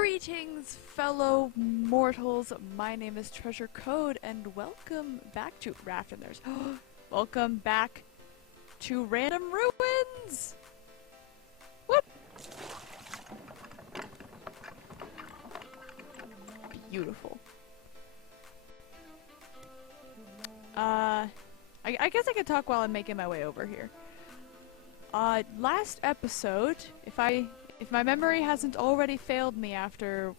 Greetings, fellow mortals. My name is Treasure Code, and welcome back to Raft. And there's welcome back to Random Ruins. Whoop! Beautiful. I guess I could talk while I'm making my way over here. Last episode, if my memory hasn't already failed me after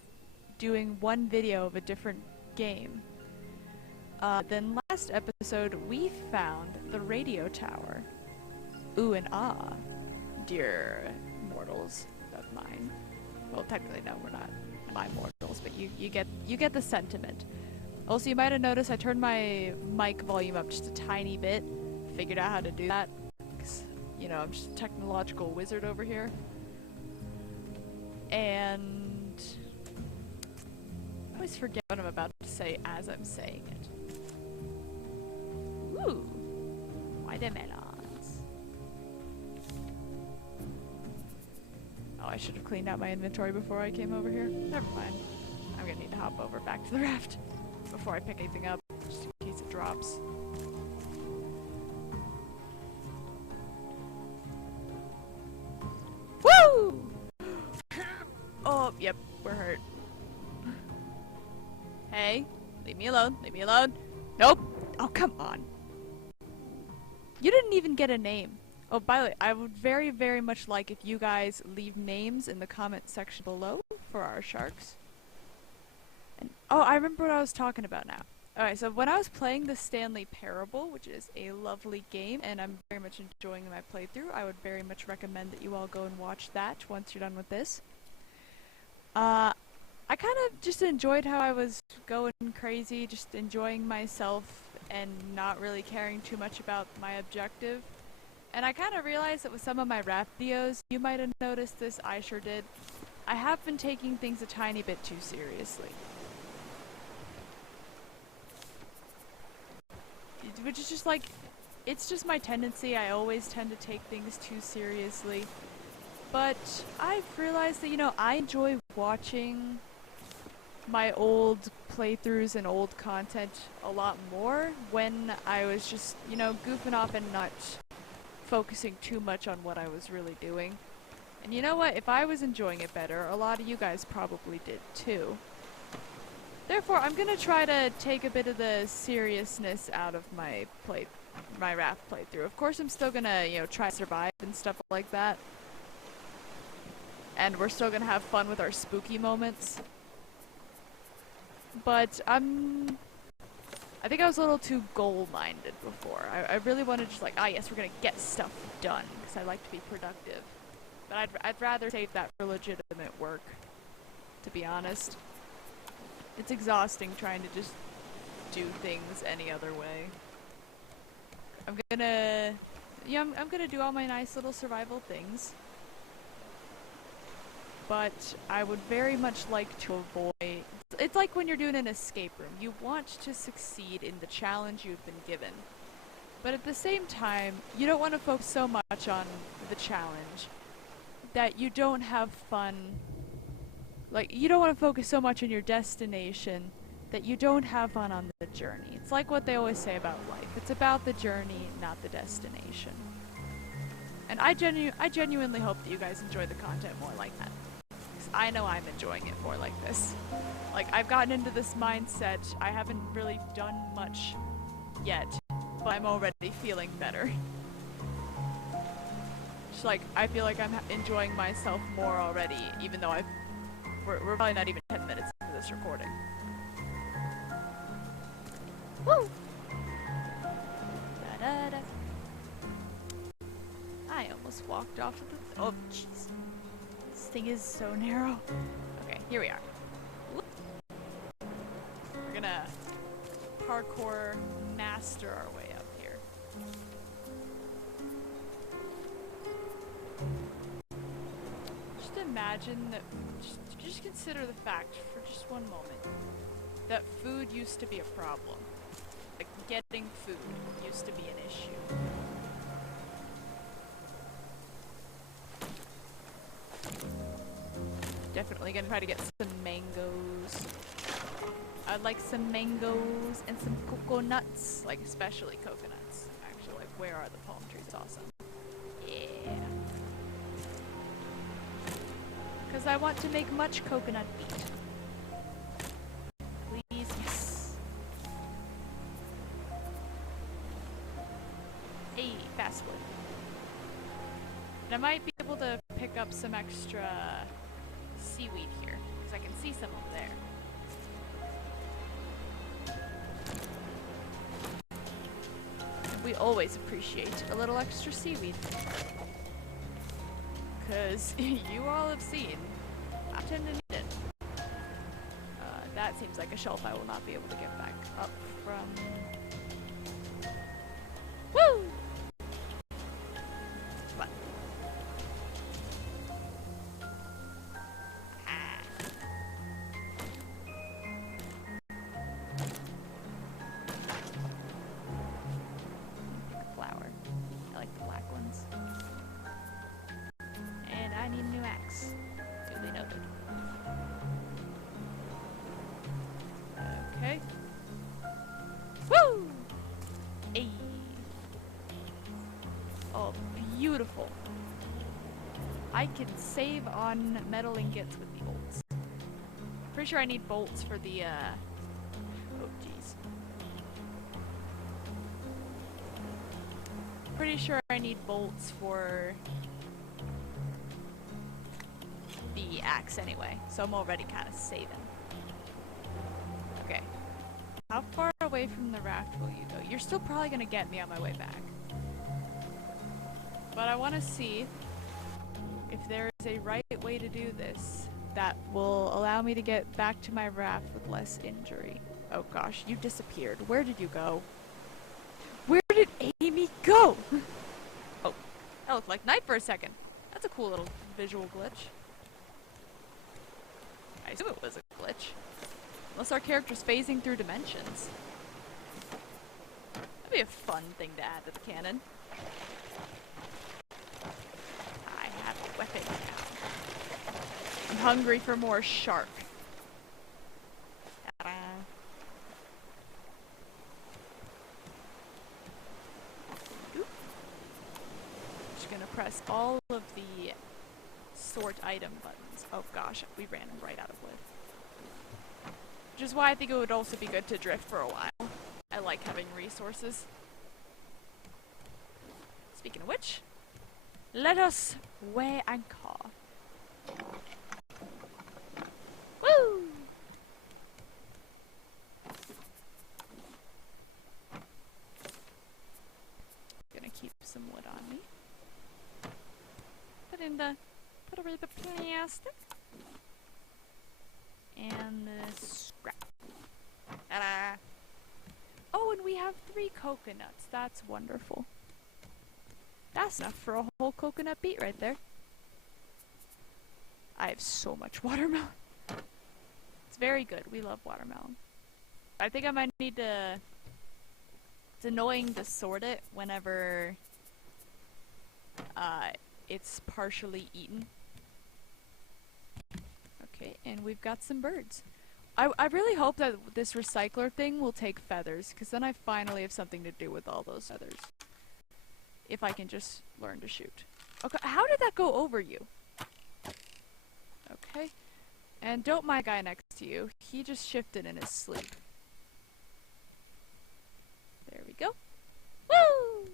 doing one video of a different game, then last episode we found the radio tower. Ooh and ah, dear mortals of mine. Well, technically no, we're not my mortals, but you get the sentiment. Also, you might have noticed I turned my mic volume up just a tiny bit. Figured out how to do that. 'Cause, you know, I'm just a technological wizard over here. And I always forget what I'm about to say as I'm saying it. Ooh, watermelons. Oh, I should have cleaned out my inventory before I came over here. Never mind. I'm gonna need to hop over back to the raft before I pick anything up, just in case it drops. Woo! Oh, yep, we're hurt. Hey, leave me alone, leave me alone. Nope! Oh, come on. You didn't even get a name. Oh, by the way, I would very, very much like if you guys leave names in the comment section below for our sharks. And, oh, I remember what I was talking about now. Alright, so when I was playing the Stanley Parable, which is a lovely game, and I'm very much enjoying my playthrough, I would very much recommend that you all go and watch that once you're done with this. I kind of just enjoyed how I was going crazy, just enjoying myself and not really caring too much about my objective. And I kind of realized that with some of my rap videos, you might have noticed this, I sure did, I have been taking things a tiny bit too seriously. Which is just like, it's just my tendency. I always tend to take things too seriously. But I've realized that, you know, I enjoy watching my old playthroughs and old content a lot more when I was just, you know, goofing off and not focusing too much on what I was really doing. And you know what? If I was enjoying it better, a lot of you guys probably did too. Therefore, I'm gonna try to take a bit of the seriousness out of my Raft playthrough. Of course, I'm still gonna, you know, try to survive and stuff like that. And we're still gonna have fun with our spooky moments. But I think I was a little too goal-minded before. I really wanted to just like, ah yes, we're gonna get stuff done, because I like to be productive. But I'd rather save that for legitimate work, to be honest. It's exhausting trying to just do things any other way. I'm gonna do all my nice little survival things. But I would very much like to avoid... It's like when you're doing an escape room. You want to succeed in the challenge you've been given. But at the same time, you don't want to focus so much on the challenge that you don't have fun. Like, you don't want to focus so much on your destination that you don't have fun on the journey. It's like what they always say about life. It's about the journey, not the destination. And I genuinely hope that you guys enjoy the content more like that. Because I know I'm enjoying it more like this. Like, I've gotten into this mindset. I haven't really done much yet, but I'm already feeling better. Just like, I feel like I'm enjoying myself more already, even though we're probably not even 10 minutes into this recording. Woo! Da-da-da. I almost walked off of the... Oh, jeez. This thing is so narrow. Okay, here we are. Whoop. We're gonna parkour master our way up here. Just imagine that... Just consider the fact, for just one moment, that food used to be a problem. Like, getting food used to be an issue. definitely gonna try to get some mangoes. I'd like some mangoes and some coconuts, like especially coconuts. Actually, like where are the palm trees? Awesome. Yeah. Because I want to make much coconut meat. Please, yes. Hey, fast food. And I might be able to pick up some extra seaweed here, because I can see some over there. We always appreciate a little extra seaweed. Because you all have seen, I tend to need it. That seems like a shelf I will not be able to get back up from. Woo! What? Flower. I like the black ones. And I need a new axe. Duly noted. Okay. Woo! Hey. Oh, beautiful. I can save on metal ingots with the bolts. Pretty sure I need bolts for the, oh, jeez. Pretty sure I need bolts for the axe anyway, so I'm already kind of saving. Okay. How far away from the raft will you go? You're still probably gonna get me on my way back. But I want to see if there is a right way to do this that will allow me to get back to my raft with less injury. Oh gosh, you disappeared. Where did you go? Where did Amy go? Oh, that looked like night for a second. That's a cool little visual glitch. I assume it was a glitch. Unless our character's phasing through dimensions. That'd be a fun thing to add to the canon. I have a weapon now. I'm hungry for more shark. Ta-da. Oop. Just gonna press all of the sort item buttons. Oh gosh, we ran right out of wood. Which is why I think it would also be good to drift for a while. I like having resources. Speaking of which, let us weigh anchor. Woo! Gonna keep some wood on me. Put away the plastic. And the scrap. Ta-da! Oh, and we have 3 coconuts. That's wonderful. That's enough for a whole coconut beet right there. I have so much watermelon. It's very good. We love watermelon. I think I might need to... It's annoying to sort it whenever it's partially eaten. Okay, and we've got some birds. I really hope that this recycler thing will take feathers, because then I finally have something to do with all those feathers. If I can just learn to shoot. Okay, how did that go over you? Okay. And don't mind the guy next to you. He just shifted in his sleep. There we go. Woo!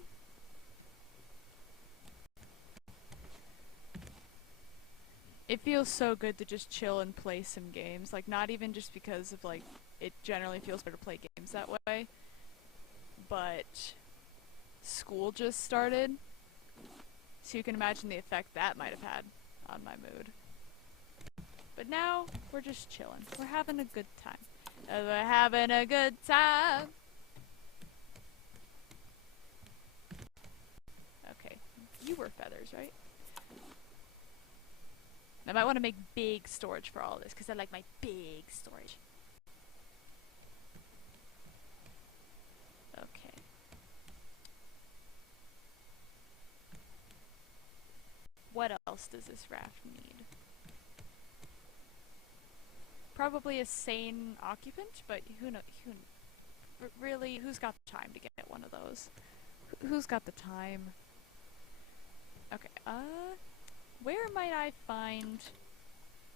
It feels so good to just chill and play some games. Like, not even just because of, like, it generally feels better to play games that way. But school just started. So you can imagine the effect that might have had on my mood. But now, we're just chilling. We're having a good time. We're having a good time. Okay. You were feathers, right? I might want to make big storage for all this, because I like my big storage. Okay. What else does this raft need? probably a sane occupant, but who knows? Really, who's got the time to get one of those? Who's got the time? Okay, where might I find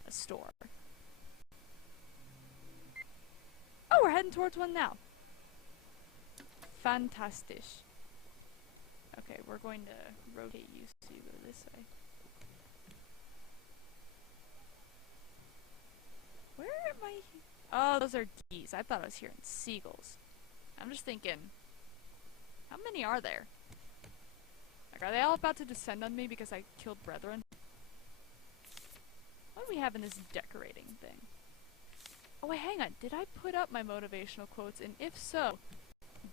a store? Oh, we're heading towards one now. Fantastic. Okay, we're going to rotate you so you go this way. Where am I? Oh, those are geese. I thought I was hearing seagulls. I'm just thinking, how many are there? Like, are they all about to descend on me because I killed brethren? What do we have in this decorating thing? Oh wait, hang on. Did I put up my motivational quotes? And if so,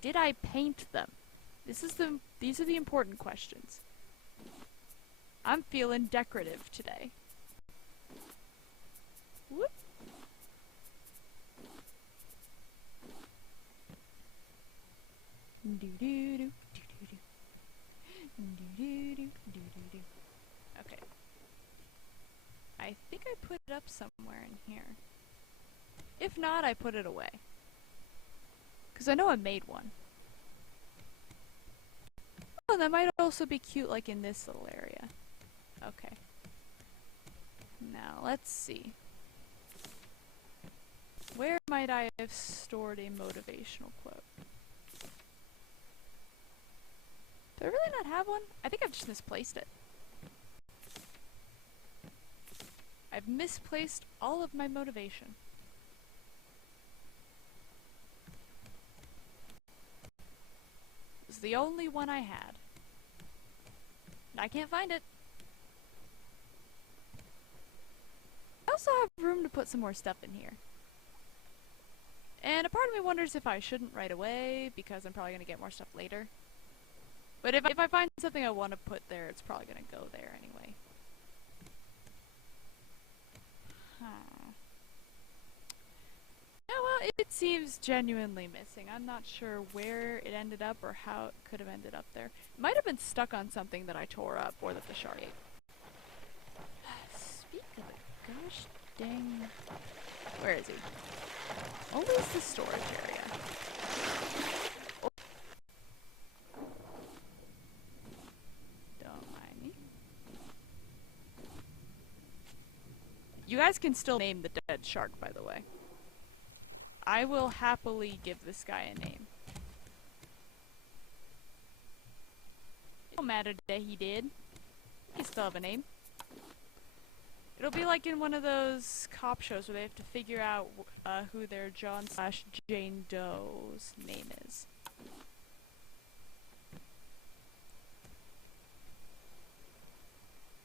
did I paint them? These are the important questions. I'm feeling decorative today. Whoop. Okay. I think I put it up somewhere in here. If not, I put it away. Because I know I made one. Oh, that might also be cute, like in this little area. Okay. Now, let's see. Where might I have stored a motivational quote? Do I really not have one? I think I've just misplaced it. I've misplaced all of my motivation. It was the only one I had. I can't find it. I also have room to put some more stuff in here. And a part of me wonders if I shouldn't right away, because I'm probably going to get more stuff later. But if I find something I want to put there, it's probably going to go there anyway. Huh. Yeah, well, it seems genuinely missing. I'm not sure where it ended up or how it could have ended up there. It might have been stuck on something that I tore up or that the shark ate. Speak of it, gosh dang. Where is he? Always the storage area. Oh. Don't mind me. You guys can still name the dead shark, by the way. I will happily give this guy a name. It don't matter that he did. He still have a name. It'll be like in one of those cop shows where they have to figure out who their John/Jane Doe's name is.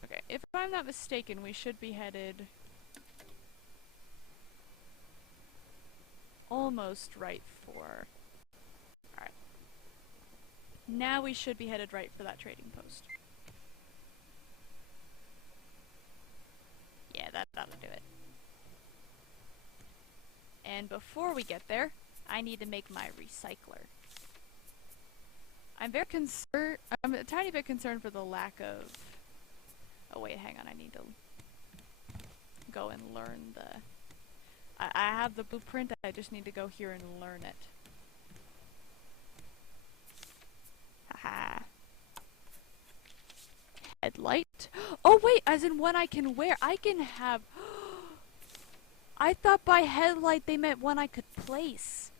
Okay, if I'm not mistaken, we should be headed almost right for... Alright. Now we should be headed right for that trading post. Yeah, that'll do it. And before we get there, I need to make my recycler. I'm a tiny bit concerned for the lack of... Oh wait, hang on, I need to go and learn the... I have the blueprint, I just need to go here and learn it. Haha. Headlight? Oh wait, as in one I can wear. I can have... I thought by headlight they meant one I could place.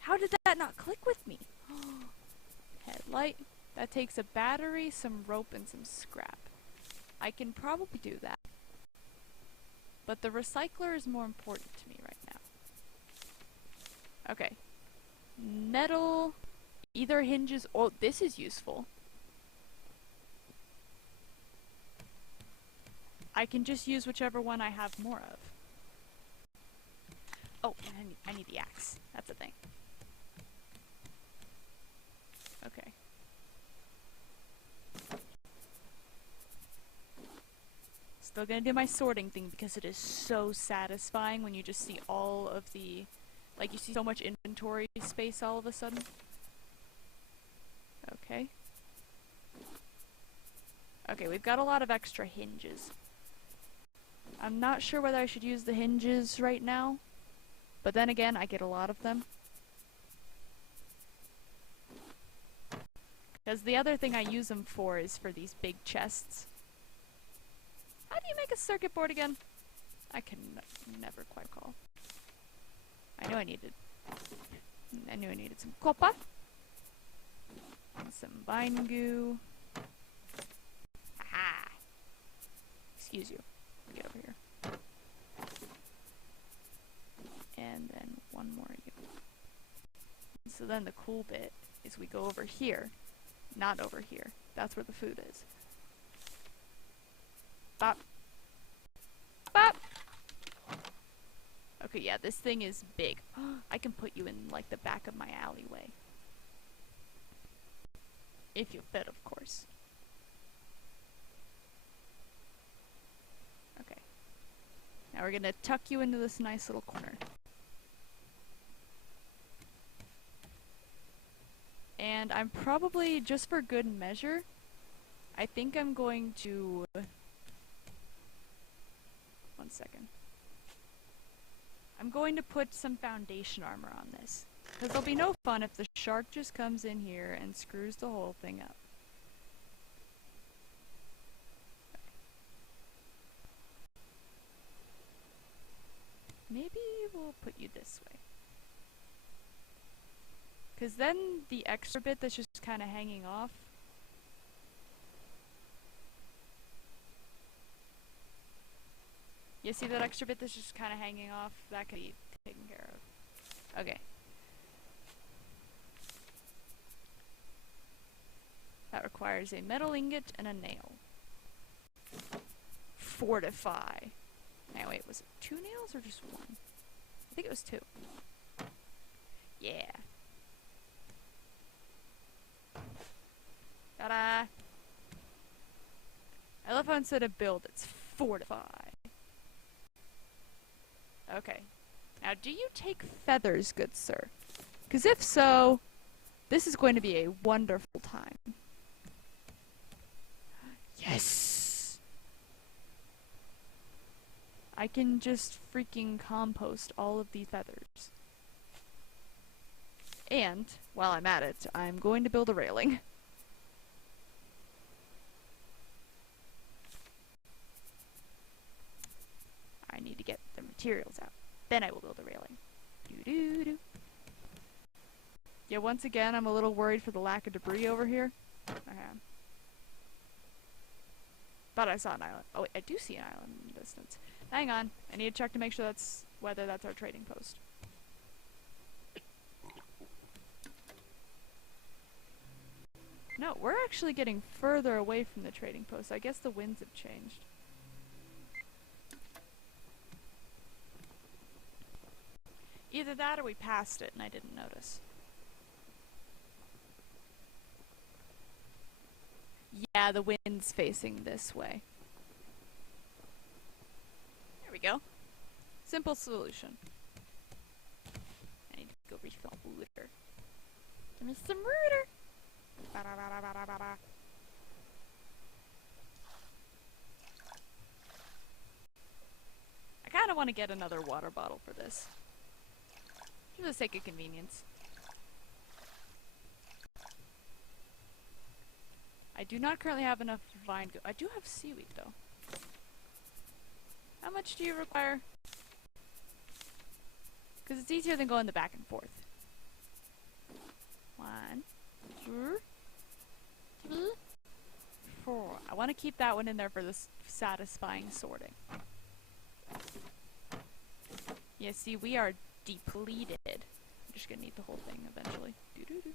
How did that not click with me? Headlight. That takes a battery, some rope, and some scrap. I can probably do that. But the recycler is more important to me right now. Okay. Metal. Either hinges... Oh, this is useful. I can just use whichever one I have more of. Oh, and I need the axe. That's the thing. Okay. Still gonna do my sorting thing because it is so satisfying when you just see all of the... Like, you see so much inventory space all of a sudden. Okay. Okay, we've got a lot of extra hinges. I'm not sure whether I should use the hinges right now, but then again, I get a lot of them. Because the other thing I use them for is for these big chests. How do you make a circuit board again? I can never quite recall. I knew I needed some copper. And some vine goo. Aha! Excuse you. Get over here. And then one more of you. So then the cool bit is we go over here. Not over here. That's where the food is. Bop. Bop! Okay, yeah, this thing is big. I can put you in, like, the back of my alleyway. If you fit, of course. Okay. Now we're gonna tuck you into this nice little corner. And I'm probably, just for good measure, I think I'm going to... One second. I'm going to put some foundation armor on this. Because there'll be no fun if the shark just comes in here and screws the whole thing up. Maybe we'll put you this way. Because then the extra bit that's just kind of hanging off. You see that extra bit that's just kind of hanging off? That could be taken care of. Okay. That requires a metal ingot and a nail. Fortify. Now wait, was it 2 nails or just 1? I think it was 2. Yeah. Ta-da! I love how instead of build, it's fortify. Okay. Now, do you take feathers, good sir? Because if so, this is going to be a wonderful time. Yes! I can just freaking compost all of these feathers. And, while I'm at it, I'm going to build a railing. I need to get the materials out. Then I will build a railing. Doo-doo-doo. Yeah, once again, I'm a little worried for the lack of debris over here. Okay. Thought I saw an island. Oh, wait, I do see an island in the distance. Hang on. I need to check to make sure whether that's our trading post. No, we're actually getting further away from the trading post. I guess the winds have changed. Either that or we passed it and I didn't notice. Yeah, the wind's facing this way. There we go. Simple solution. I need to go refill water. Give me some water! Ba-da-ba-da-ba-da-ba-da. I kinda wanna get another water bottle for this. For the sake of convenience. I do not currently have enough vine goo. I do have seaweed though. How much do you require? Because it's easier than going the back and forth. 1, 2, 3, 4. I want to keep that one in there for this satisfying sorting. Yeah, see, we are depleted. I'm just gonna need the whole thing eventually. Doo-doo-doo.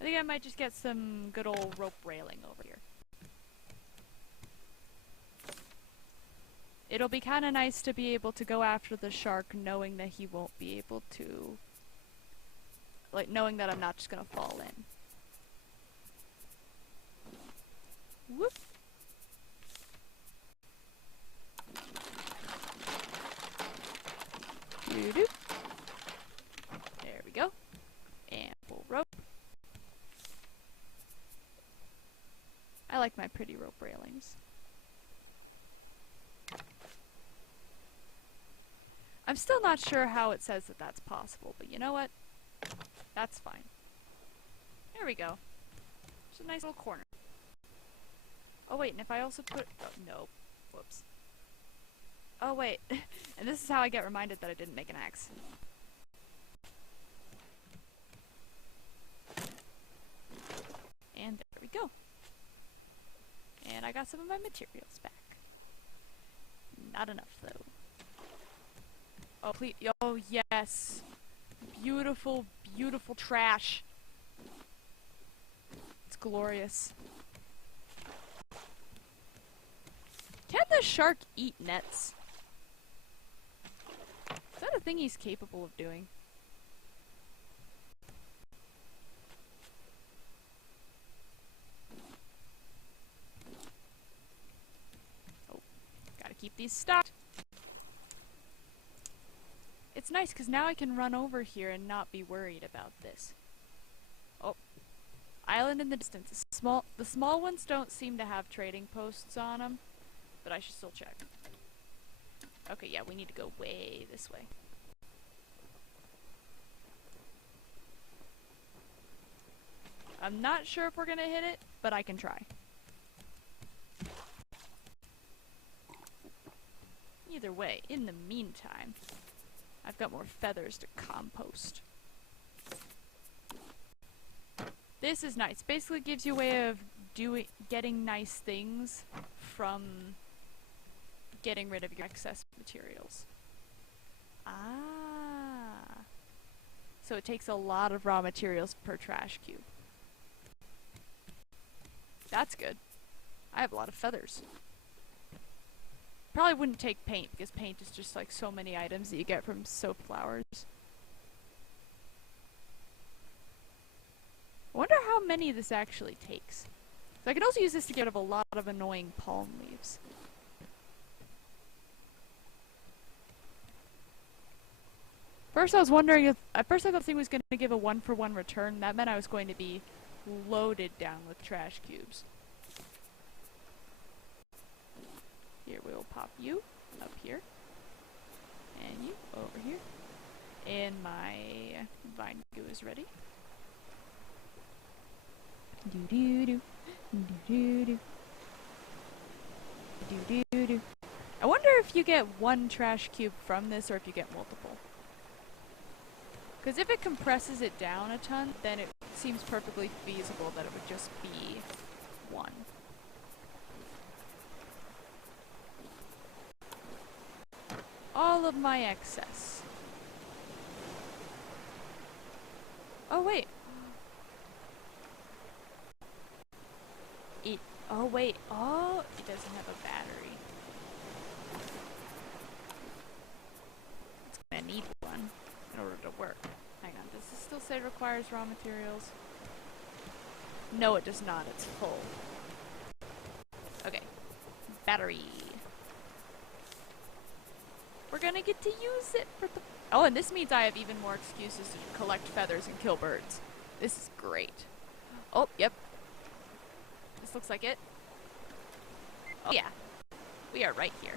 I think I might just get some good old rope railing over here. It'll be kind of nice to be able to go after the shark knowing that he won't be able to... Like, knowing that I'm not just gonna fall in. Whoop! Doo-doo. There we go. like my pretty rope railings. I'm still not sure how it says that that's possible, but you know what? That's fine. There we go. There's a nice little corner. Oh wait, and if I also put... Oh, no. Whoops. Oh wait. And this is how I get reminded that I didn't make an axe. And there we go. And I got some of my materials back. Not enough, though. Oh, please. Oh, yes. Beautiful, beautiful trash. It's glorious. Can the shark eat nets? Is that a thing he's capable of doing? Oh, gotta keep these stocked. It's nice because now I can run over here and not be worried about this. Oh, island in the distance. The small ones don't seem to have trading posts on them, but I should still check. Okay, yeah, we need to go way this way. I'm not sure if we're gonna hit it, but I can try. Either way, in the meantime, I've got more feathers to compost. This is nice. Basically gives you a way of getting nice things from getting rid of your excess materials. Ah. So it takes a lot of raw materials per trash cube. That's good. I have a lot of feathers. Probably wouldn't take paint, because paint is just like so many items that you get from soap flowers. I wonder how many this actually takes. So I can also use this to get rid of a lot of annoying palm leaves. First I was wondering if... At first I thought the thing was going to give a 1-for-1 return. That meant I was going to be loaded down with trash cubes. Here, we'll pop you up here. And you over here. And my vine goo is ready. Do-do-do. Do-do-do. Do-do-do. I wonder if you get one trash cube from this or if you get multiple. Because if it compresses it down a ton, then it seems perfectly feasible that it would just be one. All of my excess. Oh wait. Oh wait. Oh, it doesn't have a battery. It's gonna need one in order to work. Hang on, does this still say requires raw materials? No, it does not. It's full. Okay. Battery. We're gonna get to use it for the... Oh, and this means I have even more excuses to collect feathers and kill birds. This is great. Oh, yep. This looks like it. Oh, yeah. We are right here.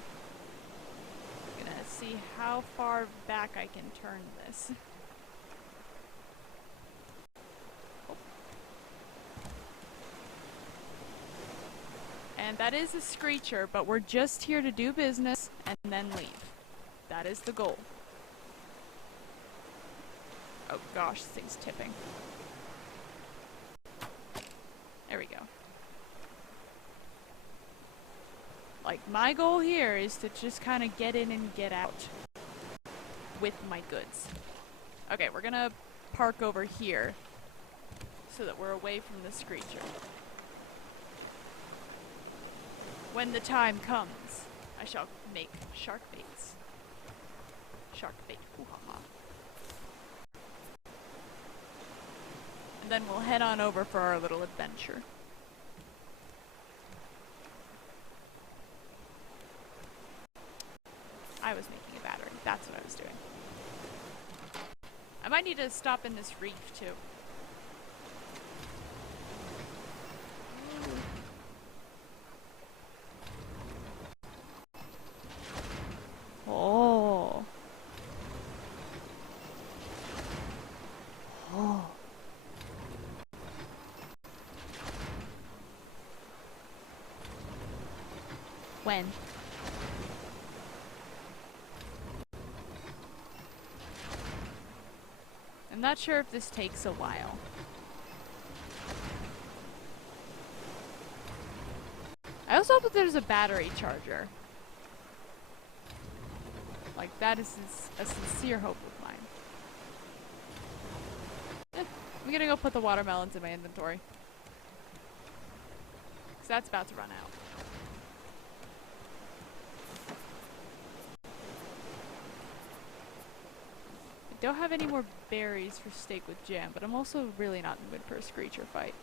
I'm gonna see how far back I can turn this. Oh. And that is a screecher, but we're just here to do business and then leave. That is the goal. Oh gosh, this thing's tipping. There we go. Like, my goal here is to just kind of get in and get out with my goods. Okay, we're gonna park over here so that we're away from the screecher. When the time comes, I shall make shark baits. Shark bait. Ooh, ha, ha. And then we'll head on over for our little adventure. I was making a battery. That's what I was doing. I might need to stop in this reef too. When? I'm not sure if this takes a while. I also hope that there's a battery charger. Like, that is a sincere hope of mine. I'm gonna go put the watermelons in my inventory. Because that's about to run out. I don't have any more berries for steak with jam, but I'm also really not in the mood for a screecher fight.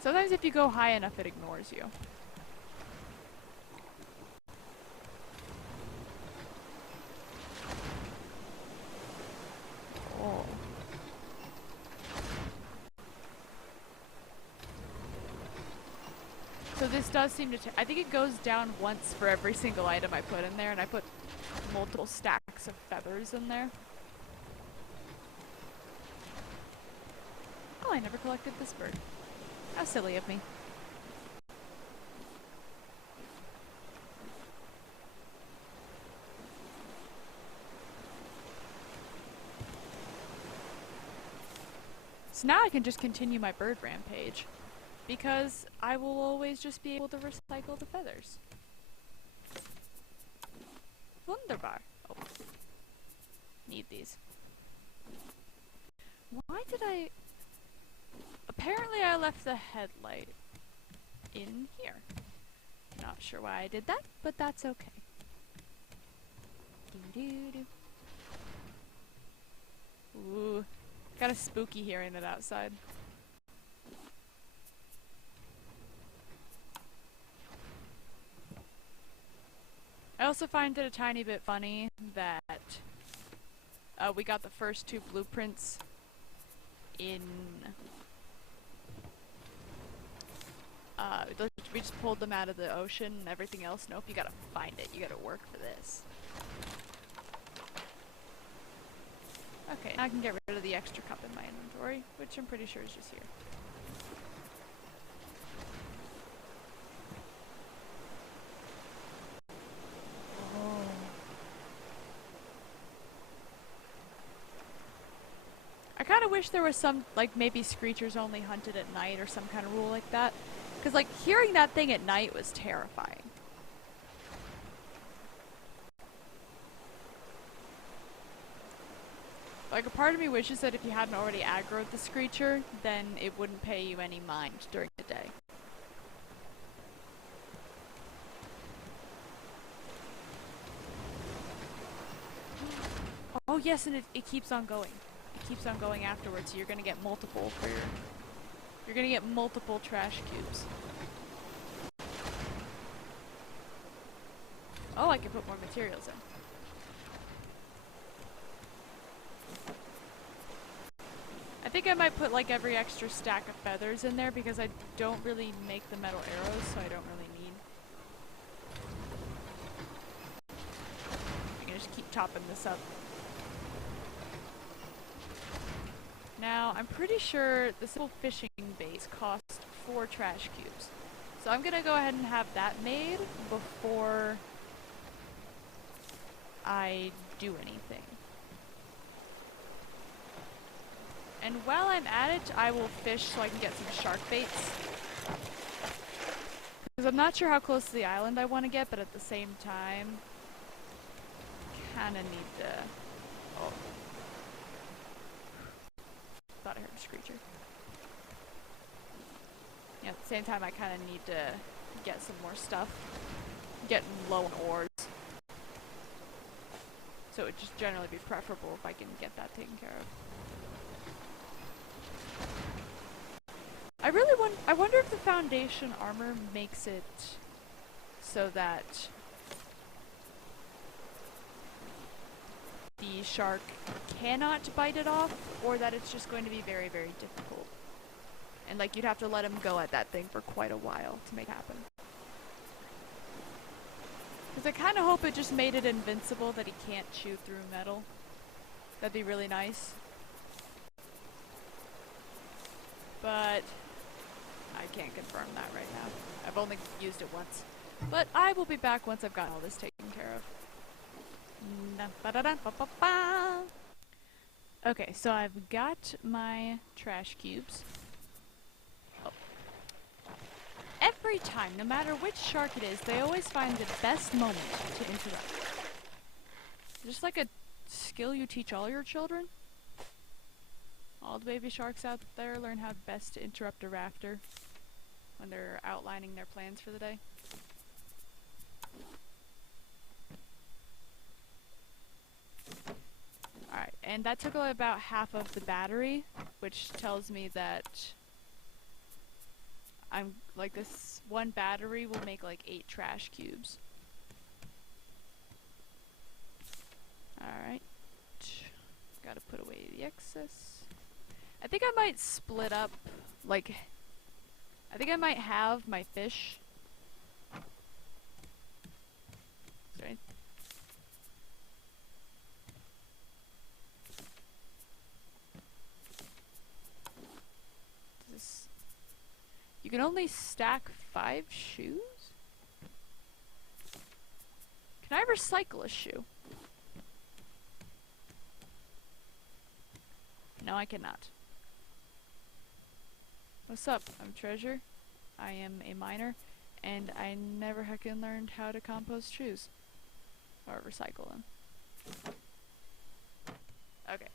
Sometimes if you go high enough, it ignores you. Oh. So this does seem to I think it goes down once for every single item I put in there, and I put multiple stacks of feathers in there. Oh, I never collected this bird. How silly of me. So now I can just continue my bird rampage, because I will always just be able to recycle the feathers. Wunderbar. Oh. Need these. Why did I... Apparently I left the headlight in here. Not sure why I did that, but that's okay. Doo-doo-doo. Ooh. Got a spooky hearing it outside. I also find it a tiny bit funny that we got the first 2 blueprints in... we just pulled them out of the ocean and everything else. Nope, you gotta find it. You gotta work for this. Okay, now I can get rid of the extra cup in my inventory, which I'm pretty sure is just here. Oh. I kinda wish there was some, like, maybe screechers only hunted at night or some kind of rule like that. Because, like, hearing that thing at night was terrifying. Like, a part of me wishes that if you hadn't already aggroed the screecher, then it wouldn't pay you any mind during the day. Oh yes, and it keeps on going. It keeps on going afterwards, so you're gonna get multiple for your... You're gonna get multiple trash cubes. Oh, I can put more materials in. I think I might put like every extra stack of feathers in there because I don't really make the metal arrows, so I don't really need. I can just keep topping this up. Now, I'm pretty sure the simple fishing base costs 4 trash cubes. So I'm gonna go ahead and have that made before I do anything. And while I'm at it, I will fish so I can get some shark baits. Because I'm not sure how close to the island I want to get, but at the same time, kinda need to... Oh. Thought I heard a screecher. Yeah, at the same time, I kind of need to get some more stuff. Getting low on ores. So it would just generally be preferable if I can get that taken care of. I wonder if the foundation armor makes it so that the shark cannot bite it off, or that it's just going to be very, very difficult. And like you'd have to let him go at that thing for quite a while to make it happen. Because I kind of hope it just made it invincible that he can't chew through metal. That'd be really nice. But I can't confirm that right now. I've only used it once. But I will be back once I've got all this taken care of. Okay, so I've got my trash cubes. Oh. Every time, no matter which shark it is, they always find the best moment to interrupt. Just like a skill you teach all your children. All the baby sharks out there learn how best to interrupt a rafter when they're outlining their plans for the day. Alright, and that took away about half of the battery, which tells me that I'm like this one battery will make like 8 trash cubes. Alright. Gotta put away the excess. I think I might split up, like, I think I might have my fish. Sorry. This, you can only stack 5 shoes? Can I recycle a shoe? No, I cannot. What's up? I'm Treasure. I am a miner, and I never heckin' learned how to compost shoes. Or recycle them. Okay.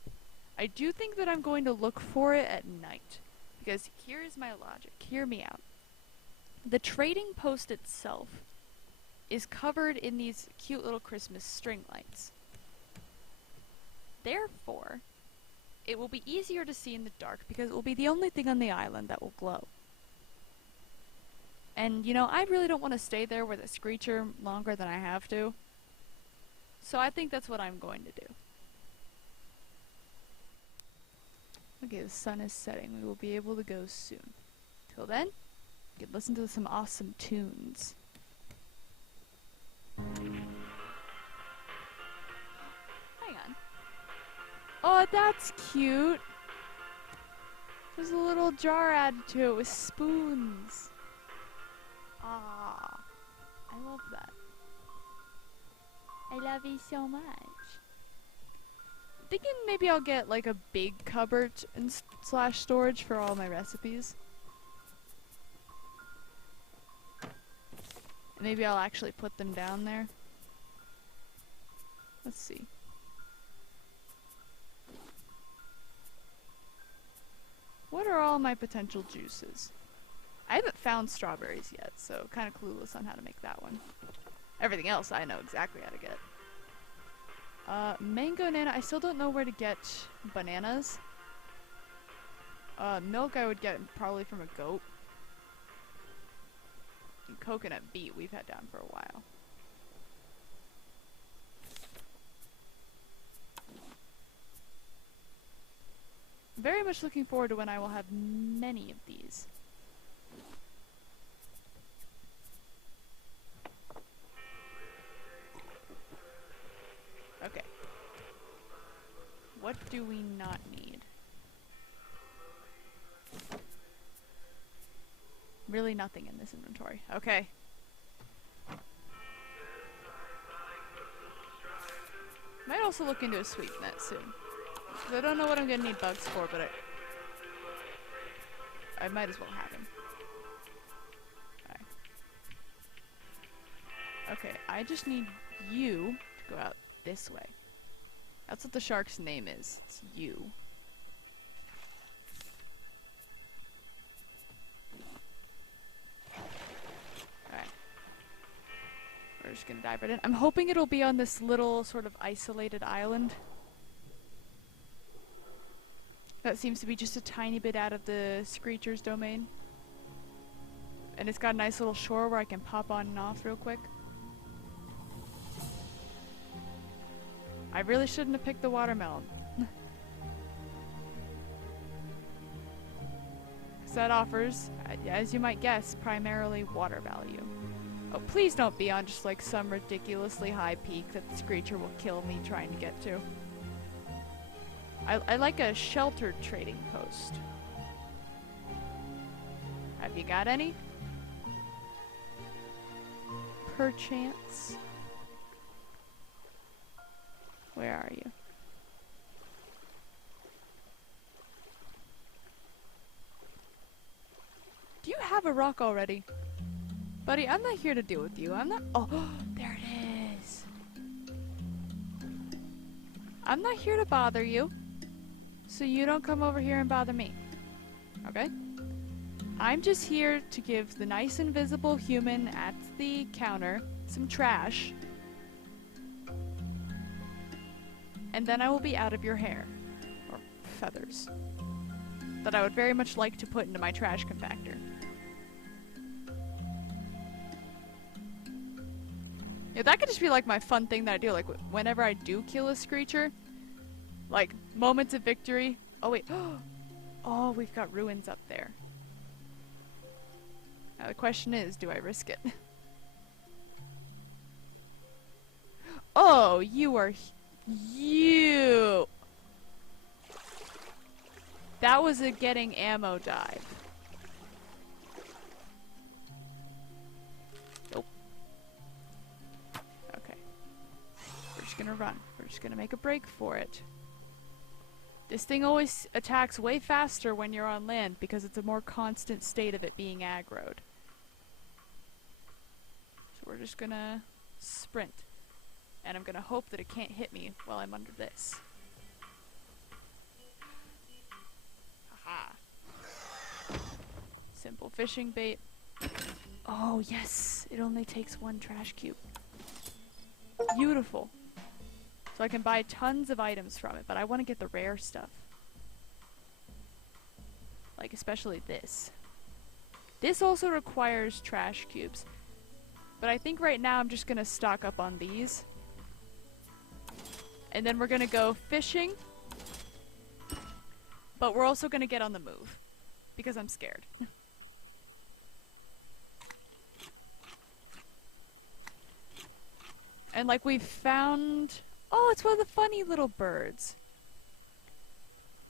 I do think that I'm going to look for it at night. Because here is my logic. Hear me out. The trading post itself is covered in these cute little Christmas string lights. Therefore, it will be easier to see in the dark because it will be the only thing on the island that will glow. And, you know, I really don't want to stay there with a screecher longer than I have to. So I think that's what I'm going to do. Okay, the sun is setting. We will be able to go soon. Till then, you can listen to some awesome tunes. Hang on. Oh, that's cute. There's a little jar added to it with spoons. Ah, I love that. I love you so much. I'm thinking maybe I'll get like a big cupboard and slash storage for all my recipes. Maybe I'll actually put them down there. Let's see. What are all my potential juices? I haven't found strawberries yet, so kind of clueless on how to make that one. Everything else I know exactly how to get. Mango banana, I still don't know where to get bananas. Milk I would get probably from a goat. And coconut beet we've had down for a while. Very much looking forward to when I will have many of these. Okay. What do we not need? Really nothing in this inventory. Okay. Might also look into a sweep net soon. I don't know what I'm gonna need bugs for, but I might as well have him. Okay, I just need you to go out this way. That's what the shark's name is. It's you. Alright. We're just gonna dive right in. I'm hoping it'll be on this little sort of isolated island. That seems to be just a tiny bit out of the Screecher's domain. And it's got a nice little shore where I can pop on and off real quick. I really shouldn't have picked the watermelon. Because that offers, as you might guess, primarily water value. Oh, please don't be on just like some ridiculously high peak that the Screecher will kill me trying to get to. I like a sheltered trading post. You got any? Perchance. Where are you? Do you have a rock already? Buddy, I'm not here to deal with you. I'm not— oh, there it is. I'm not here to bother you, so you don't come over here and bother me. Okay? I'm just here to give the nice invisible human at the counter some trash. And then I will be out of your hair. Or feathers. That I would very much like to put into my trash compactor. Yeah, that could just be like my fun thing that I do. Like whenever I do kill a screecher, like moments of victory. Oh wait. Oh, we've got ruins up there. Now the question is, do I risk it? Oh, you are— you! That was a getting ammo dive. Nope. Okay. We're just gonna run. We're just gonna make a break for it. This thing always attacks way faster when you're on land because it's a more constant state of it being aggroed. So we're just gonna sprint. And I'm gonna hope that it can't hit me while I'm under this. Aha. Simple fishing bait. Oh yes! It only takes one trash cube. Beautiful. So I can buy tons of items from it, but I want to get the rare stuff. Like especially this. This also requires trash cubes. But I think right now I'm just gonna stock up on these. And then we're gonna go fishing. But we're also gonna get on the move. Because I'm scared. And like we've found— oh, it's one of the funny little birds.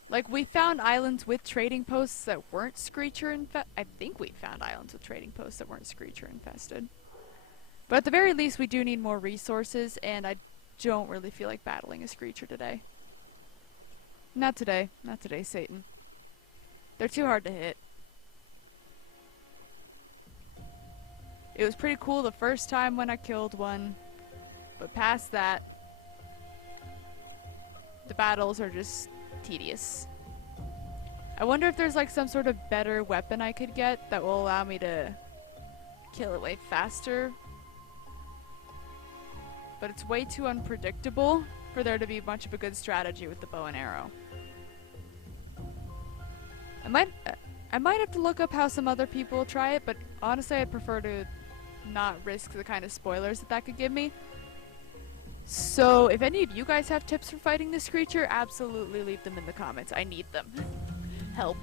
Like we found islands with trading posts that weren't screecher infested. I think we found islands with trading posts that weren't screecher infested. But at the very least we do need more resources, and I don't really feel like battling a screecher today. Not today. Not today, Satan. They're too hard to hit. It was pretty cool the first time when I killed one. But past that, the battles are just tedious. I wonder if there's like some sort of better weapon I could get that will allow me to kill it way faster. But it's way too unpredictable for there to be much of a good strategy with the bow and arrow. I might have to look up how some other people try it, but honestly I'd prefer to not risk the kind of spoilers that could give me. So if any of you guys have tips for fighting this creature, absolutely leave them in the comments. I need them. Help.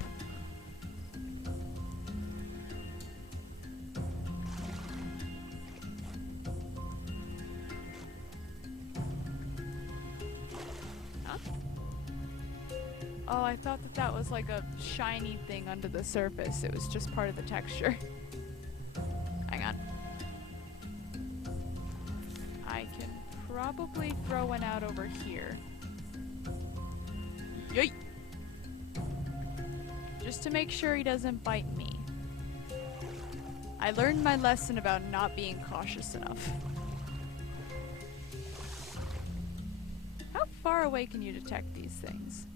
Huh? Oh, I thought that was like a shiny thing under the surface. It was just part of the texture. Hang on. I can probably throw one out over here. Yay! Just to make sure he doesn't bite me. I learned my lesson about not being cautious enough. How far away can you detect these things?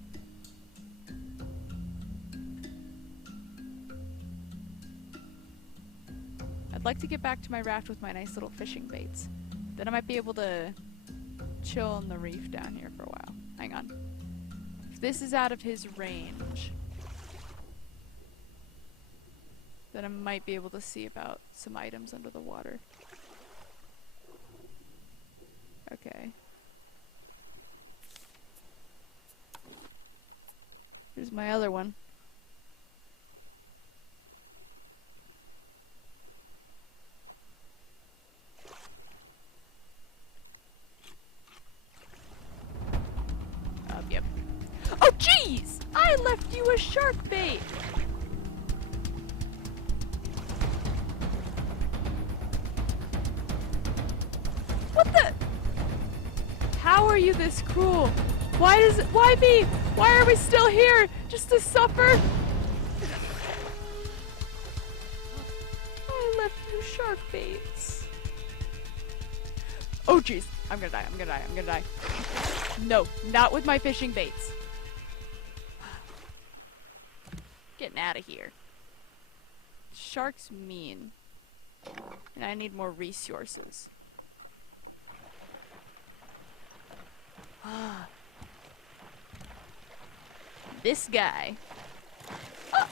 I'd like to get back to my raft with my nice little fishing baits. Then I might be able to chill on the reef down here for a while. Hang on. If this is out of his range, then I might be able to see about some items under the water. Okay. Here's my other one. Yep. Oh jeez! I left you a shark bait! are you this cruel? Why me? Why are we still here? Just to suffer? I left you shark baits. Oh jeez, I'm gonna die. No, not with my fishing baits. Getting out of here. Shark's mean. And I need more resources. This guy. Oh!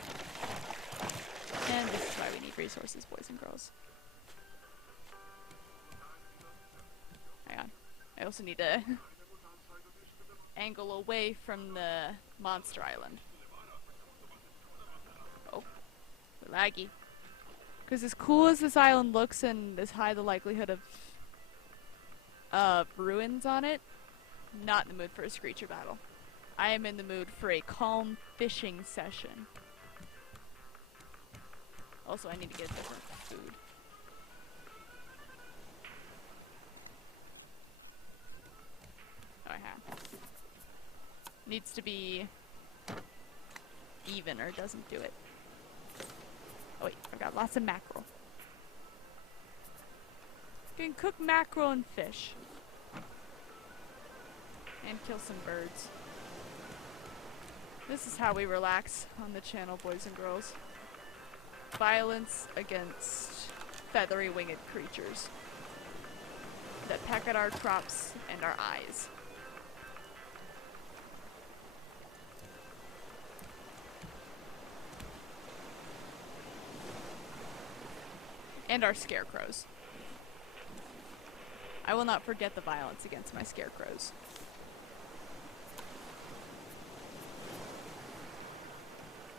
And this is why we need resources, boys and girls. Hang on. I also need to angle away from the monster island. Oh. We're laggy. Because as cool as this island looks and as high the likelihood of ruins on it, not in the mood for a screecher battle. I am in the mood for a calm fishing session. Also, I need to get different food. Oh, I have. Needs to be even or it doesn't do it. Oh wait, I've got lots of mackerel. You can cook mackerel and fish. And kill some birds. This is how we relax on the channel, boys and girls. Violence against feathery winged creatures that peck at our crops and our eyes. And our scarecrows. I will not forget the violence against my scarecrows.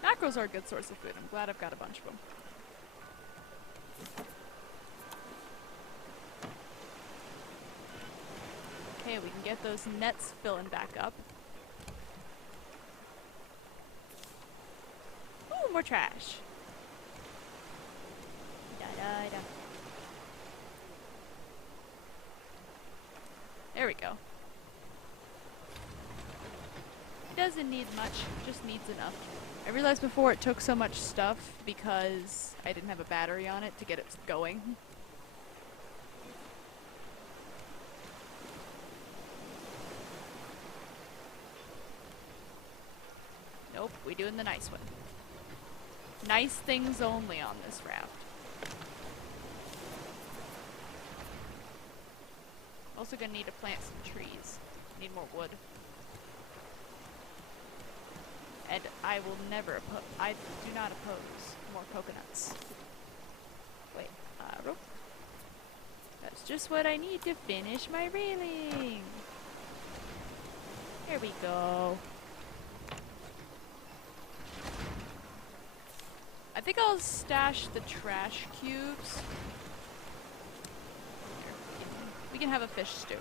Mackerels are a good source of food. I'm glad I've got a bunch of them. Okay, we can get those nets filling back up. Ooh, more trash. Da-da-da. There we go. It doesn't need much, just needs enough. I realized before it took so much stuff because I didn't have a battery on it to get it going. Nope, we doing the nice one. Nice things only on this raft. Also gonna need to plant some trees. Need more wood. And I will never I do not oppose more coconuts. Wait, rope. That's just what I need to finish my reeling. Here we go. I think I'll stash the trash cubes. Here, we can have a fish stew.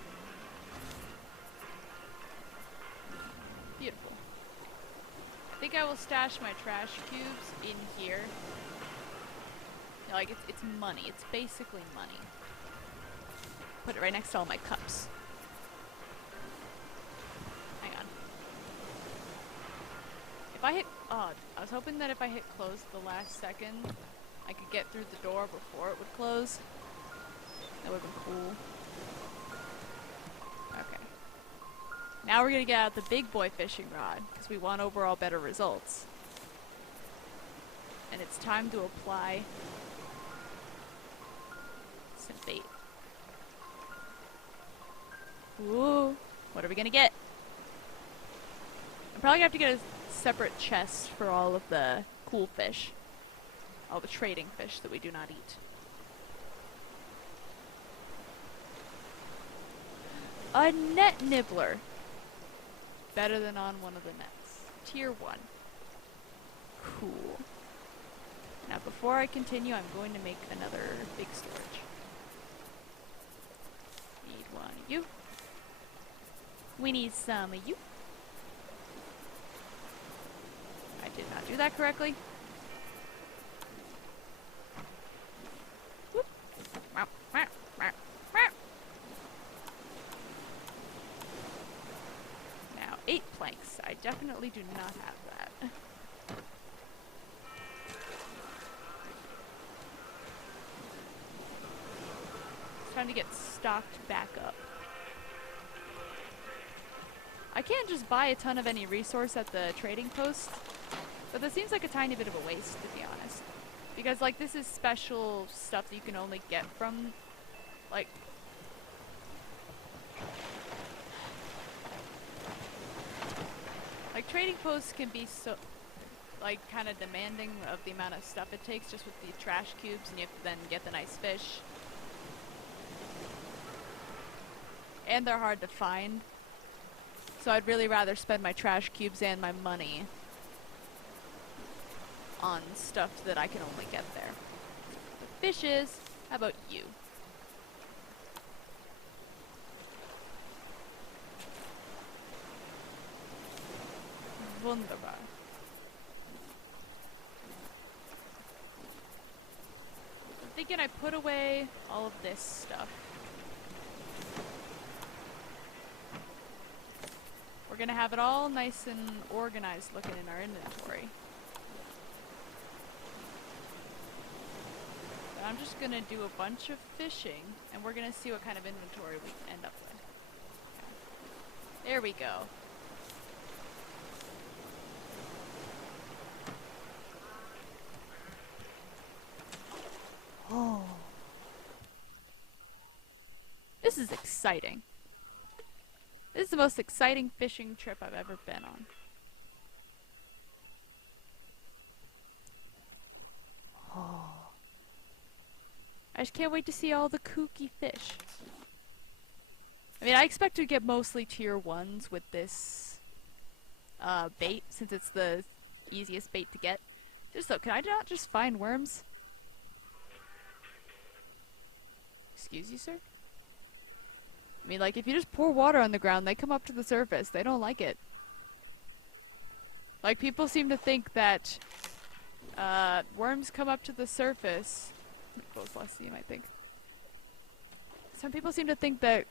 Beautiful. I think I will stash my trash cubes in here. Like, it's money. It's basically money. Put it right next to all my cups. Hang on. If I hit... Oh, I was hoping that if I hit close at the last second, I could get through the door before it would close. That would have been cool. Okay. Now we're gonna get out the big boy fishing rod, because we want overall better results. And it's time to apply some bait. Ooh, what are we gonna get? I'm probably gonna have to get a separate chest for all of the cool fish. All the trading fish that we do not eat. A net nibbler. Better than on one of the nets. Tier 1. Cool. Now before I continue, I'm going to make another big storage. Need one of you. We need some of you. I did not do that correctly. Whoop. definitely do not have that. It's time to get stocked back up. I can't just buy a ton of any resource at the trading post, but that seems like a tiny bit of a waste, to be honest. Because, like, this is special stuff that you can only get from, like... Like, trading posts can be so, like, kind of demanding of the amount of stuff it takes just with the trash cubes, and you have to then get the nice fish. And they're hard to find. So I'd really rather spend my trash cubes and my money on stuff that I can only get there. The fishes, how about you? Wunderbar. I'm thinking I put away all of this stuff. We're gonna have it all nice and organized looking in our inventory. But I'm just gonna do a bunch of fishing, and we're gonna see what kind of inventory we can end up with. Okay. There we go. Oh. This is exciting. This is the most exciting fishing trip I've ever been on. Oh. I just can't wait to see all the kooky fish. I mean, I expect to get mostly tier 1s with this bait, since it's the easiest bait to get. Just so, can I not just find worms? Excuse you, sir? I mean, like, if you just pour water on the ground, they come up to the surface. They don't like it. Like, people seem to think that worms come up to the surface. Goes less than you might think. Some people seem to think that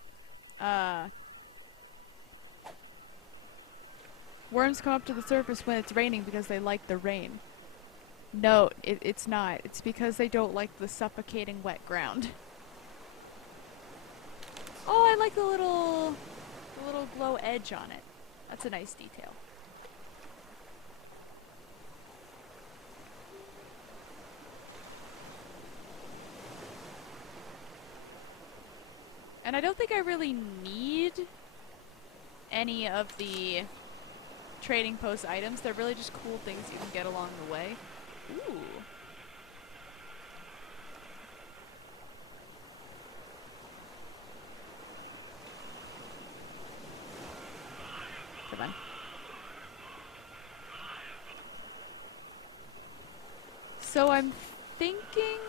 worms come up to the surface when it's raining because they like the rain. No, it's not. It's because they don't like the suffocating wet ground. Oh, I like the little glow edge on it. That's a nice detail. And I don't think I really need any of the trading post items. They're really just cool things you can get along the way. Ooh. Come on. So I'm thinking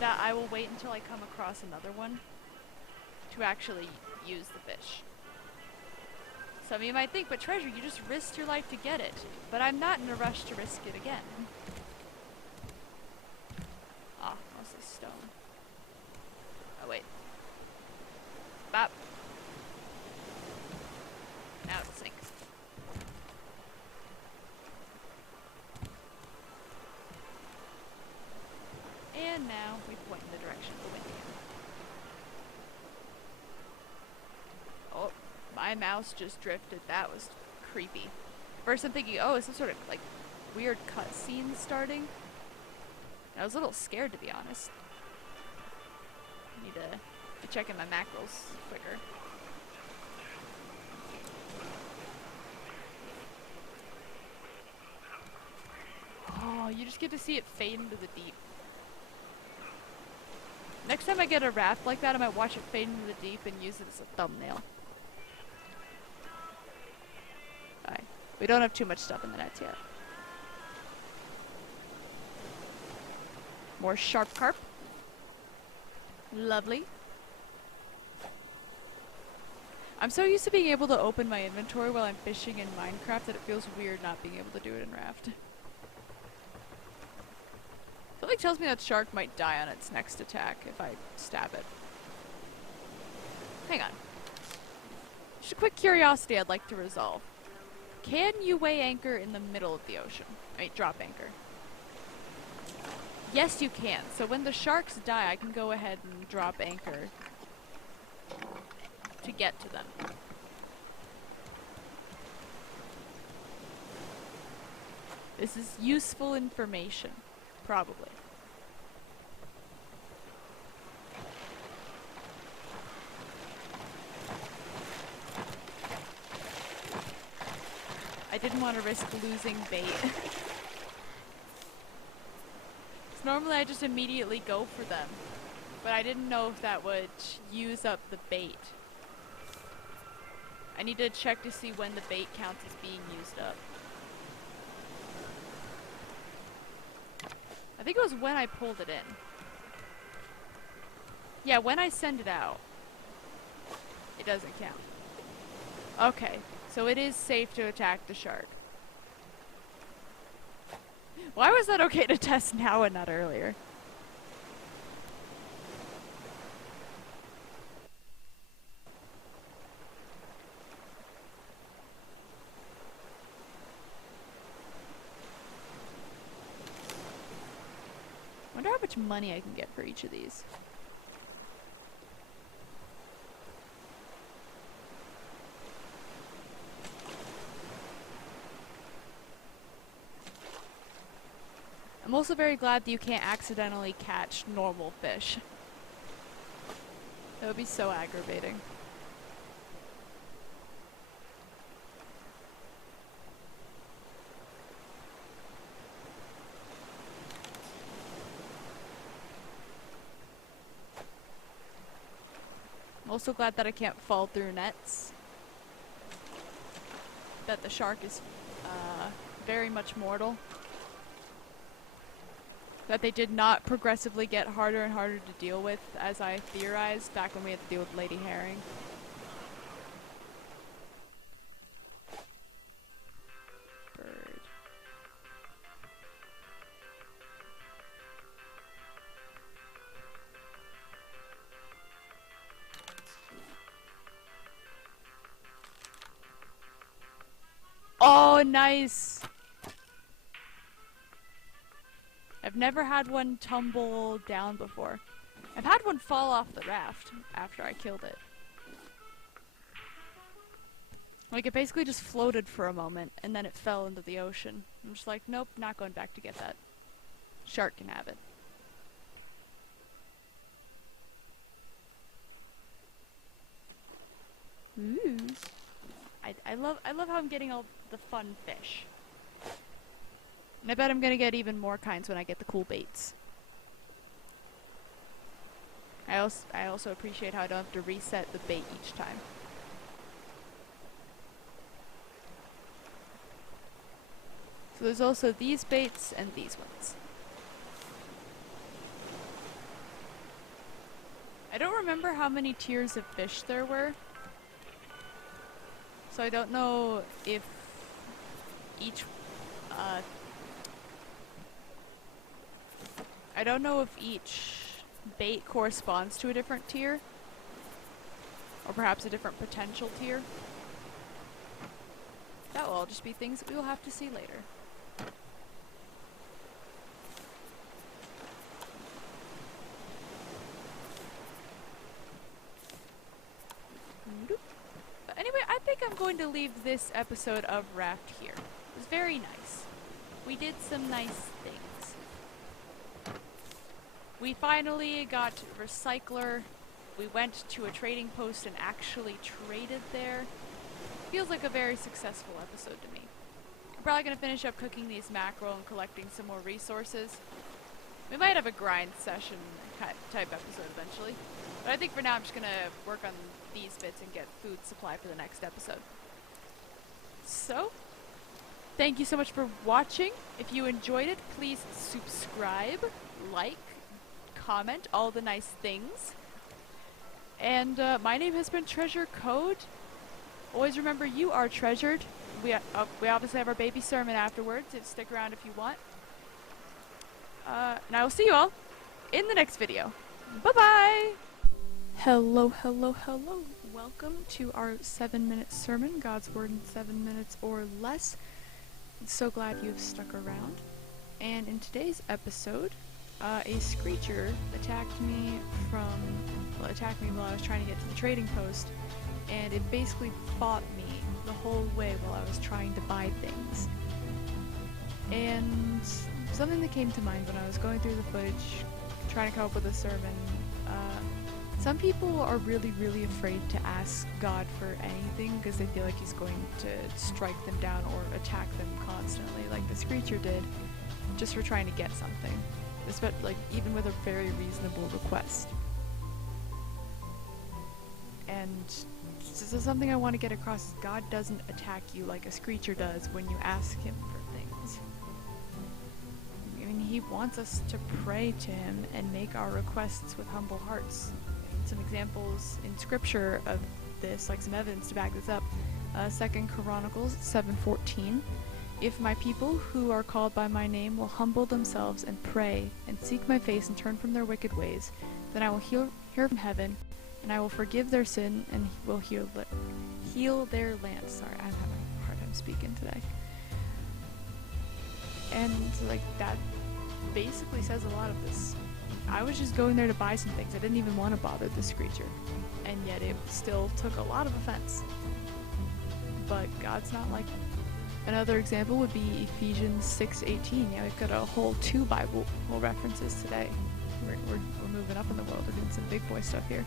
that I will wait until I come across another one to actually use the fish. Some of you might think, but treasure, you just risked your life to get it. But I'm not in a rush to risk it again. Ah, mostly stone. Oh, wait. Bop. Now it sinks. And now we point in the direction of the wind again. Oh, my mouse just drifted. That was creepy. First I'm thinking, oh, is some sort of, like, weird cutscene starting? And I was a little scared, to be honest. I need to be checking my macros quicker. Oh, you just get to see it fade into the deep. Next time I get a raft like that, I might watch it fade into the deep and use it as a thumbnail. Alright. We don't have too much stuff in the nets yet. More sharp carp. Lovely. I'm so used to being able to open my inventory while I'm fishing in Minecraft that it feels weird not being able to do it in Raft. Something tells me that shark might die on its next attack if I stab it. Hang on. Just a quick curiosity I'd like to resolve. Can you weigh anchor in the middle of the ocean? Drop anchor. Yes, you can. So when the sharks die, I can go ahead and drop anchor to get to them. This is useful information. Probably. I didn't want to risk losing bait. Normally I just immediately go for them, but I didn't know if that would use up the bait. I need to check to see when the bait counts as being used up. I think it was when I pulled it in. Yeah, when I send it out, it doesn't count. Okay, so it is safe to attack the shark. Why was that okay to test now and not earlier? Wonder how much money I can get for each of these. I'm also very glad that you can't accidentally catch normal fish. That would be so aggravating. I'm also glad that I can't fall through nets. That the shark is very much mortal. That they did not progressively get harder and harder to deal with, as I theorized back when we had to deal with Lady Herring. Bird. Oh, nice! I've never had one tumble down before. I've had one fall off the raft after I killed it. Like, it basically just floated for a moment, and then it fell into the ocean. I'm just like, nope, not going back to get that. Shark can have it. Ooh. I love how I'm getting all the fun fish. And I bet I'm gonna get even more kinds when I get the cool baits. I also appreciate how I don't have to reset the bait each time. So there's also these baits and these ones. I don't remember how many tiers of fish there were. So I don't know if each bait corresponds to a different tier, or perhaps a different potential tier. That will all just be things that we will have to see later. But anyway, I think I'm going to leave this episode of Raft here. It was very nice. We did some nice things. We finally got Recycler. We went to a trading post and actually traded there. Feels like a very successful episode to me. I'm probably going to finish up cooking these mackerel and collecting some more resources. We might have a grind session type episode eventually. But I think for now I'm just going to work on these bits and get food supply for the next episode. So, thank you so much for watching. If you enjoyed it, please subscribe, like, comment, all the nice things. And my name has been Treasure Code. Always remember, you are treasured. We obviously have our baby sermon afterwards, so stick around if you want. And I will see you all in the next video. Bye-bye! Hello, hello, hello. welcome to our 7-minute sermon, God's Word in 7 minutes or less. I'm so glad you've stuck around. And in today's episode, a screecher attacked me while I was trying to get to the trading post, and it basically fought me the whole way while I was trying to buy things. And something that came to mind when I was going through the footage, trying to come up with a sermon, some people are really, really afraid to ask God for anything because they feel like he's going to strike them down or attack them constantly, like the screecher did, just for trying to get something, even with a very reasonable request. And so something I want to get across is God doesn't attack you like a screecher does when you ask him for things. I mean, he wants us to pray to him and make our requests with humble hearts. Some examples in scripture of this, like some evidence to back this up. 2 Chronicles 7:14. If my people who are called by my name will humble themselves and pray and seek my face and turn from their wicked ways, then I will hear from heaven, and I will forgive their sin and will heal their land. Sorry, I'm having a hard time speaking today. And that basically says a lot of this. I was just going there to buy some things. I didn't even want to bother the screecher, and yet it still took a lot of offense. But God's not like that. Another example would be Ephesians 6:18. Yeah, we've got a whole 2 Bible references today. We're moving up in the world. We're doing some big boy stuff here.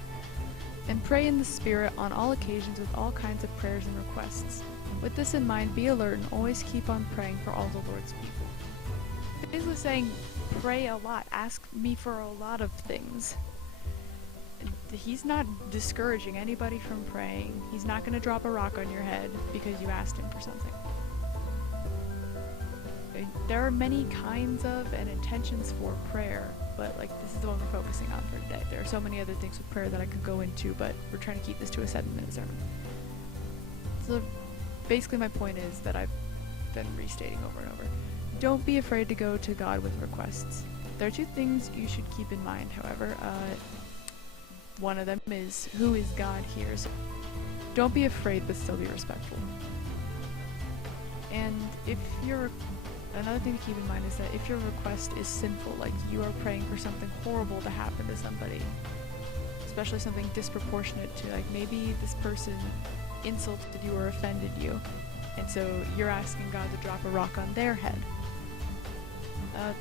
And pray in the Spirit on all occasions with all kinds of prayers and requests. With this in mind, be alert and always keep on praying for all the Lord's people. Basically saying, pray a lot. Ask me for a lot of things. He's not discouraging anybody from praying. He's not going to drop a rock on your head because you asked him for something. There are many kinds of and intentions for prayer, but this is the one we're focusing on for today. There are so many other things with prayer that I could go into, but we're trying to keep this to a 7-minute sermon. So basically my point is that I've been restating over and over. Don't be afraid to go to God with requests. There are 2 things you should keep in mind, however. One of them is, who is God here? So don't be afraid, but still be respectful. And another thing to keep in mind is that if your request is sinful, like you are praying for something horrible to happen to somebody, especially something disproportionate to, maybe this person insulted you or offended you, and so you're asking God to drop a rock on their head.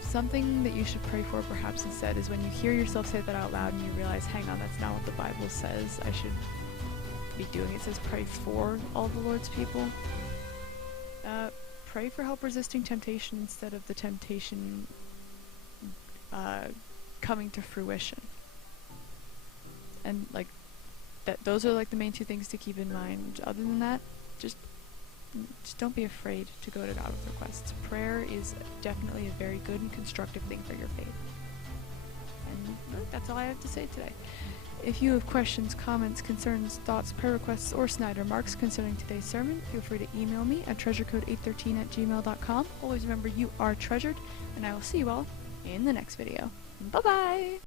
Something that you should pray for perhaps instead is when you hear yourself say that out loud and you realize, hang on, that's not what the Bible says I should be doing. It says pray for all the Lord's people. Pray for help resisting temptation instead of the temptation coming to fruition. And those are the main 2 things to keep in mind. Other than that, just don't be afraid to go to God with requests. Prayer is definitely a very good and constructive thing for your faith. And that's all I have to say today. If you have questions, comments, concerns, thoughts, prayer requests, or snide remarks concerning today's sermon, feel free to email me at treasurecode813@gmail.com. Always remember, you are treasured, and I will see you all in the next video. Bye-bye!